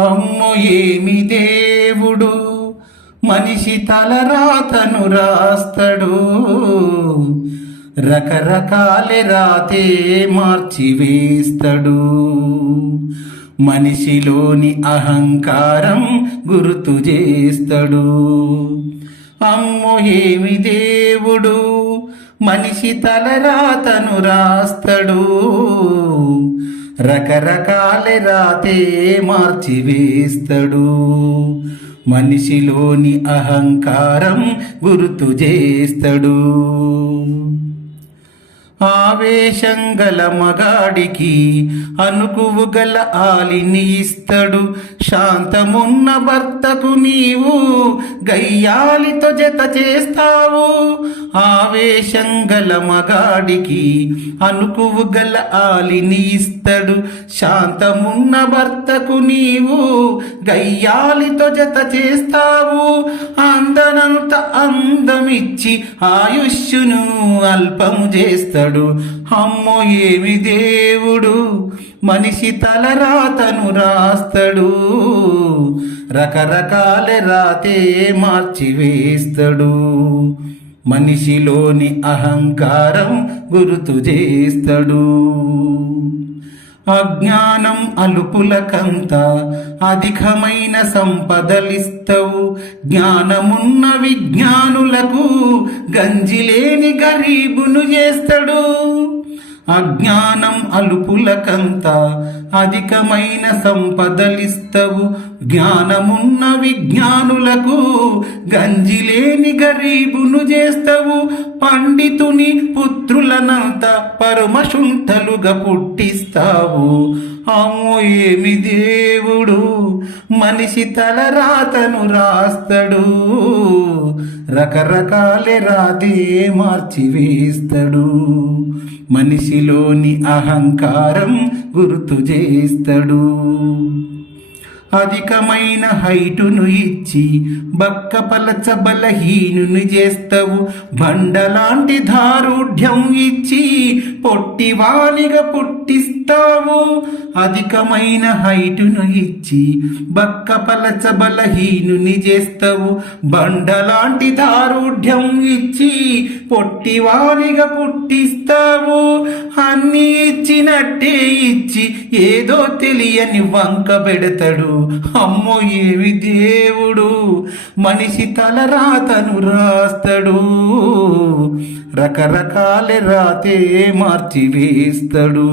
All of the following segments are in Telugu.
అమ్మో ఏమి దేవుడు మనిషి తలరాతను రాస్తాడు, రకరకాల రాతే మార్చివేస్తాడు. మనిషిలోని అహంకారం గుర్తు చేస్తాడు. అమ్మో ఏమి దేవుడు మనిషి తలరాతను రాస్తాడు, రకరకాల రాతే మార్చివేస్తాడు. మనిషిలోని అహంకారం గుర్తు చేస్తాడు. ఆవేశం గల మగాడికి అనుకువు గల ఆలిని ఇస్తాడు. శాంతమున్న భర్తకు నీవు గయ్యాలితో జత చేస్తావు. ఆవేశం గల మగాడికి అనుకువు గల ఆలిని ఇస్తాడు. శాంతమున్న భర్తకు నీవు గయ్యాలితో జత చేస్తావు. అందనంత అందమిచ్చి ఆయుష్యును అల్పము చేస్తాడు. అమ్మో ఏమి దేవుడు మనిషి తలరాతను రాస్తాడు, రకరకాల రాతే మార్చివేస్తాడు. మనిషిలోని అహంకారం గుర్తు చేస్తాడు. అజ్ఞానం అలుపులకంత అధికమైన సంపదలిస్తవు. జ్ఞానమున్న విజ్ఞానులకు గంజిలేని గరీబును చేస్తాడు. అజ్ఞానం అలుపులకంత అధికమైన సంపదలిస్తవు. జ్ఞానమున్న విజ్ఞానులకు గంజిలేని గరీబును చేస్తావు. పండితుని పుత్రులనంత పరమశుంఠలుగా పుట్టిస్తావు. అమ్మో ఏమి దేవుడు మనిషి తలరాతను రాస్తాడు, రకరకాల రాతే మార్చివేస్తాడు. మనిషిలోని అహంకారం గుర్తు చేస్తాడు. అధికమైన హైటును ఇచ్చి బక్కపలచ బలహీనుని చేస్తావు. బండలాంటి దారుఢ్యం ఇచ్చి పొట్టివానిగా పుట్టిస్తావు. అధికమైన హైటును ఇచ్చి బక్కపలచ బలహీనుని చేస్తావు. బండలాంటి దారుఢ్యం ఇచ్చి పొట్టివానిగా పుట్టిస్తావు. అన్నీ ఇచ్చినట్టే ఇచ్చి ఏదో తెలియని వంక పెడతాడు. అమ్మో ఏమి దేవుడు మనిషి తలరాతను రాస్తాడు, రకరకాల రాతే మార్చివేస్తాడు.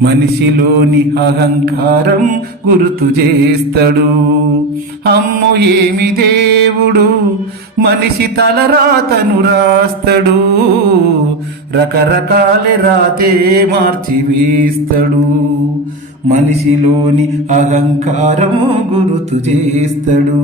మనిషిలోని అహంకారం గుర్తు చేస్తాడు. అమ్మో ఏమి దేవుడు మనిషి తలరాతను రాస్తాడు, రకరకాల రాతే మార్చివేస్తాడు. మనిషిలోని అహంకారము గుర్తు చేస్తాడు.